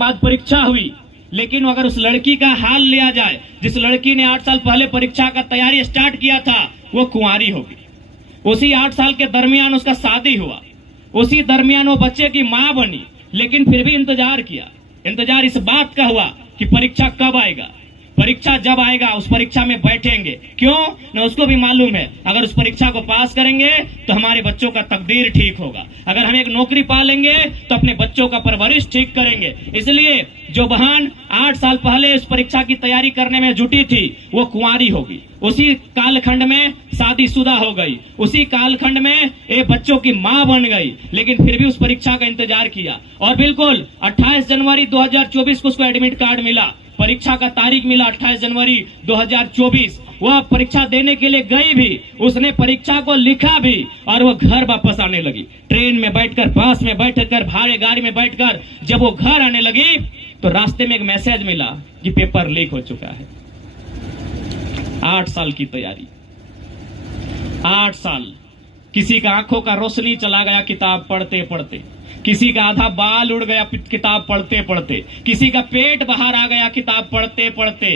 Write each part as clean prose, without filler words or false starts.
बाद परीक्षा हुई, लेकिन अगर उस लड़की का हाल लिया जाए, जिस लड़की ने 8 साल पहले परीक्षा का तैयारी स्टार्ट किया था, वो कुंवारी होगी। उसी 8 साल के दरमियान उसका शादी हुआ, उसी दरमियान वो बच्चे की मां बनी, लेकिन फिर भी इंतजार किया। इंतजार इस बात का हुआ कि परीक्षा कब आएगा, परीक्षा जब आएगा उस परीक्षा में बैठेंगे। क्यों न उसको भी मालूम है, अगर उस परीक्षा को पास करेंगे तो हमारे बच्चों का तकदीर ठीक होगा, अगर हम एक नौकरी पा लेंगे तो अपने बच्चों का परवरिश ठीक करेंगे। इसलिए जो बहन 8 साल पहले उस परीक्षा की तैयारी करने में जुटी थी, वो कुंवारी होगी। उसी कालखंड में शादीशुदा हो गई, उसी कालखंड में एक बच्चों की मां बन गई, लेकिन फिर भी उस परीक्षा का इंतजार किया। और बिल्कुल 28 जनवरी 2024 को उसको एडमिट कार्ड मिला, परीक्षा का तारीख मिला 28 जनवरी 2024। वह परीक्षा देने के लिए गई भी, उसने परीक्षा को लिखा भी, और वो घर वापस आने लगी। ट्रेन में बैठकर, बस में बैठकर, भाड़े गाड़ी में बैठकर जब वो घर आने लगी तो रास्ते में एक मैसेज मिला कि पेपर लीक हो चुका है। 8 साल की तैयारी, 8 साल, किसी का आंखों का रोशनी चला गया किताब पढ़ते पढ़ते, किसी का आधा बाल उड़ गया किताब पढ़ते पढ़ते, किसी का पेट बाहर आ गया किताब पढ़ते पढ़ते,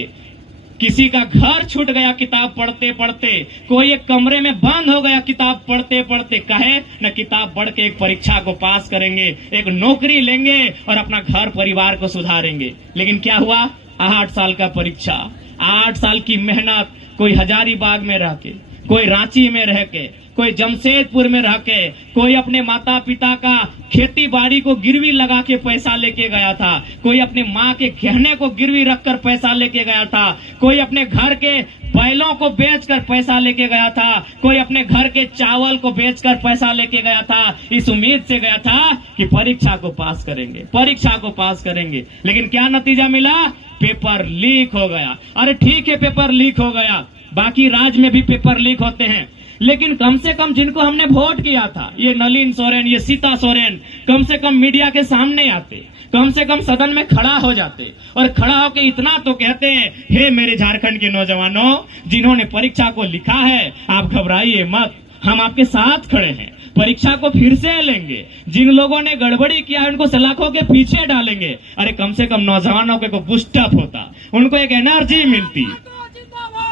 किसी का घर छूट गया किताब पढ़ते पढ़ते, कोई एक कमरे में बंद हो गया किताब पढ़ते पढ़ते। कहे न किताब पढ़ के एक परीक्षा को पास करेंगे, एक नौकरी लेंगे और अपना घर परिवार को सुधारेंगे। लेकिन क्या हुआ? 8 साल का परीक्षा, 8 साल की मेहनत, कोई हजारीबाग में रह के, कोई रांची में रह के, कोई जमशेदपुर में रह के, कोई अपने माता पिता का खेती बाड़ी को गिरवी लगा के पैसा लेके गया था, कोई अपने माँ के गहने को गिरवी रखकर पैसा लेके गया था, कोई अपने घर के बैलों को बेचकर पैसा लेके गया था, कोई अपने घर के चावल को बेचकर पैसा लेके गया था, इस उम्मीद से गया था कि परीक्षा को पास करेंगे, परीक्षा को पास करेंगे। लेकिन क्या नतीजा मिला? पेपर लीक हो गया। अरे ठीक है, पेपर लीक हो गया, बाकी राज्य में भी पेपर लीक होते हैं, लेकिन कम से कम जिनको हमने वोट किया था, ये नलिन सोरेन, ये सीता सोरेन, कम से कम मीडिया के सामने आते, कम से कम सदन में खड़ा हो जाते और खड़ा होकर इतना तो कहते हैं, हे मेरे झारखंड के नौजवानों, जिन्होंने परीक्षा को लिखा है, आप घबराइए मत, हम आपके साथ खड़े हैं, परीक्षा को फिर से लेंगे, जिन लोगों ने गड़बड़ी किया है उनको सलाखों के पीछे डालेंगे। अरे कम से कम नौजवानों को बूस्टअप होता, उनको एक एनर्जी मिलती।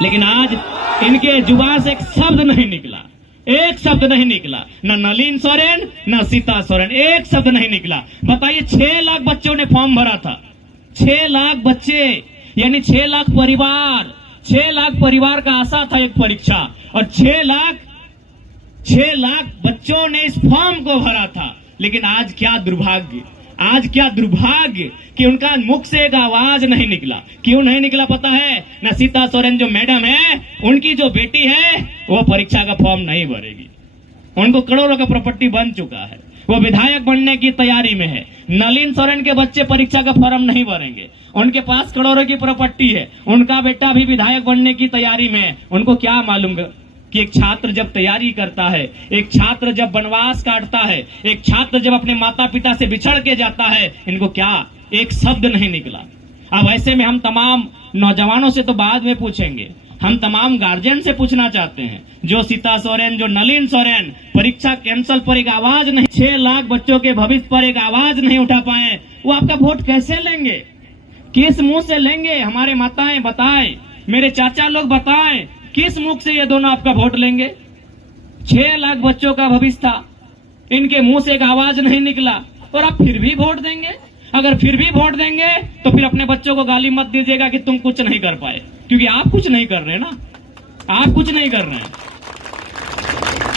लेकिन आज इनके जुबान से एक शब्द नहीं निकला, एक शब्द नहीं निकला, न नलिन सोरेन न सीता सोरेन, एक शब्द नहीं निकला। बताइए, 6 लाख बच्चों ने फॉर्म भरा था, 6 लाख बच्चे, यानी 6 लाख परिवार, 6 लाख परिवार का आशा था एक परीक्षा, और 6 लाख बच्चों ने इस फॉर्म को भरा था। लेकिन आज क्या दुर्भाग्य, आज क्या दुर्भाग्य कि उनका मुख से एक आवाज नहीं निकला। क्यों नहीं निकला पता है? न सीता सोरेन जो मैडम है, उनकी जो बेटी है, वो परीक्षा का फॉर्म नहीं भरेगी, उनको करोड़ों का प्रॉपर्टी बन चुका है, वो विधायक बनने की तैयारी में है। नलिन सोरेन के बच्चे परीक्षा का फॉर्म नहीं भरेंगे, उनके पास करोड़ों की प्रॉपर्टी है, उनका बेटा भी विधायक बनने की तैयारी में है। उनको क्या मालूम कि एक छात्र जब तैयारी करता है, एक छात्र जब वनवास काटता है, एक छात्र जब अपने माता पिता से बिछड़ के जाता है, इनको क्या एक शब्द नहीं निकला। अब ऐसे में हम तमाम नौजवानों से तो बाद में पूछेंगे, हम तमाम गार्जियन से पूछना चाहते हैं, जो सीता सोरेन, जो नलिन सोरेन परीक्षा कैंसल पर एक आवाज नहीं, 6 लाख बच्चों के भविष्य पर एक आवाज नहीं उठा पाए, वो आपका वोट कैसे लेंगे? किस मुंह से लेंगे? हमारे माताएं बताएं, मेरे चाचा लोग बताएं, किस मुख से ये दोनों आपका वोट लेंगे? 6 लाख बच्चों का भविष्य था, इनके मुंह से एक आवाज नहीं निकला, और आप फिर भी वोट देंगे? अगर फिर भी वोट देंगे तो फिर अपने बच्चों को गाली मत दीजिएगा कि तुम कुछ नहीं कर पाए, क्योंकि आप कुछ नहीं कर रहे ना, आप कुछ नहीं कर रहे हैं।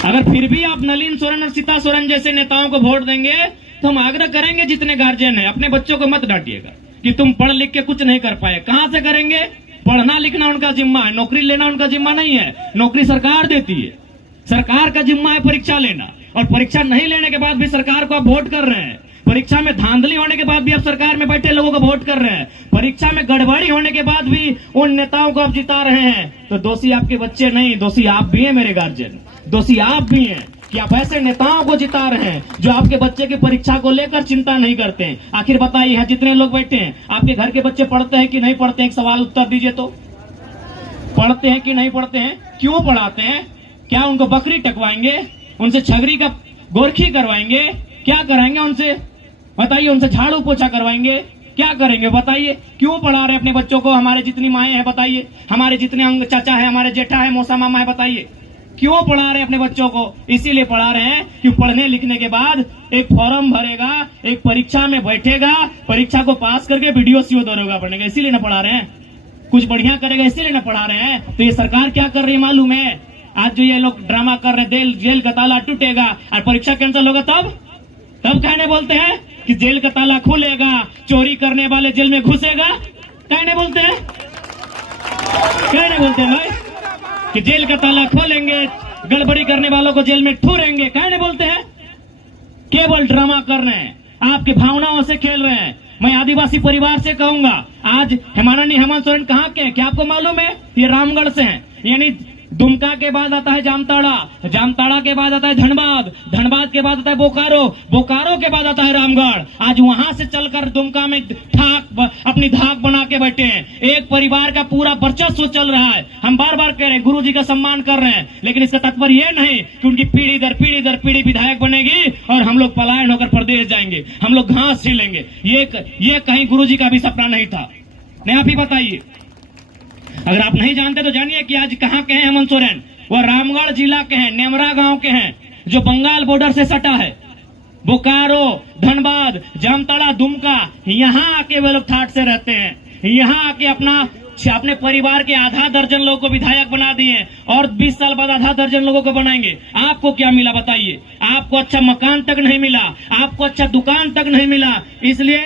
अगर फिर भी आप नलिन सोरेन और सीता सोरेन जैसे नेताओं को वोट देंगे तो हम आग्रह करेंगे, जितने गार्जियन हैं, अपने बच्चों को मत डांटिएगा कि तुम पढ़ लिख के कुछ नहीं कर पाए। कहां से करेंगे? पढ़ना लिखना उनका जिम्मा है, नौकरी लेना उनका जिम्मा नहीं है। नौकरी सरकार देती है, सरकार का जिम्मा है परीक्षा लेना, और परीक्षा नहीं लेने के बाद भी सरकार को आप वोट कर रहे हैं, परीक्षा में धांधली होने के बाद भी आप सरकार में बैठे लोगों को वोट कर रहे हैं, परीक्षा में गड़बड़ी होने के बाद भी उन नेताओं को आप जिता रहे हैं। तो दोषी आपके बच्चे नहीं, दोषी आप भी हैं मेरे गार्जियन, दोषी आप भी हैं कि आप ऐसे नेताओं को जिता रहे हैं जो आपके बच्चे की परीक्षा को लेकर चिंता नहीं करते हैं। आखिर बताइए, यहाँ जितने लोग बैठे हैं, आपके घर के बच्चे पढ़ते हैं कि नहीं पढ़ते हैं? एक सवाल उत्तर दीजिए तो, पढ़ते हैं कि नहीं पढ़ते हैं? क्यों पढ़ाते हैं? क्या उनको बकरी टकवाएंगे, उनसे छगरी का गोरखी करवाएंगे, क्या कराएंगे उनसे? बताइए, उनसे झाड़ू पोछा करवाएंगे? क्या करेंगे बताइए? क्यों पढ़ा रहे हैं अपने बच्चों को? हमारे जितनी माएँ हैं बताइए, हमारे जितने अंग चाचा है, हमारे जेठा है, मौसा मामा है, बताइए क्यों पढ़ा रहे हैं अपने बच्चों को? इसीलिए पढ़ा रहे हैं कि पढ़ने लिखने के बाद एक फॉर्म भरेगा, एक परीक्षा में बैठेगा, परीक्षा को पास करके वीडियो सीओ दौड़ेगा बनेगा, इसीलिए ना पढ़ा रहे हैं। कुछ बढ़िया करेगा इसीलिए ना पढ़ा रहे हैं। तो ये सरकार क्या कर रही है मालूम है? आज जो ये लोग ड्रामा कर रहे हैं, जेल का ताला टूटेगा और परीक्षा कैंसिल होगा, तब कहने बोलते हैं कि जेल का ताला खुलेगा, चोरी करने वाले जेल में घुसेगा। कहने बोलते हैं भाई कि जेल का ताला खोलेंगे, गड़बड़ी करने वालों को जेल में ठूरेंगे। कहने बोलते हैं केवल ड्रामा कर रहे हैं, आपके भावनाओं से खेल रहे हैं। मैं आदिवासी परिवार से कहूंगा, आज माननीय हेमंत सोरेन कहाँ के हैं क्या आपको मालूम है? ये रामगढ़ से हैं। यानी दुमका के बाद आता है जामताड़ा, जामताड़ा के बाद आता है धनबाद, धनबाद के बाद आता है बोकारो, बोकारो के बाद आता है रामगढ़। आज वहां से चलकर दुमका में अपनी धाक बना के बैठे हैं। एक परिवार का पूरा वर्चस्व चल रहा है। हम बार बार कह रहे हैं गुरु जी का सम्मान कर रहे हैं, लेकिन इसका तात्पर्य ये नहीं कि उनकी पीढ़ी दर पीढ़ी विधायक बनेगी और हम लोग पलायन होकर प्रदेश जाएंगे, हम लोग घास छीलेंगे। ये कहीं गुरु जी का भी सपना नहीं था। नहीं, आप ही बताइए। अगर आप नहीं जानते तो जानिए कि आज कहाँ के हैं हेमंत सोरेन। वो रामगढ़ जिला के हैं, नेमरा गांव के हैं, जो बंगाल बॉर्डर से सटा है। बोकारो, धनबाद, जामताड़ा, दुमका, यहाँ आके वे लोग ठाट से रहते हैं। यहाँ आके अपने परिवार के आधा दर्जन लोगों को विधायक बना दिए और 20 साल बाद आधा दर्जन लोगों को बनाएंगे। आपको क्या मिला बताइए? आपको अच्छा मकान तक नहीं मिला, आपको अच्छा दुकान तक नहीं मिला। इसलिए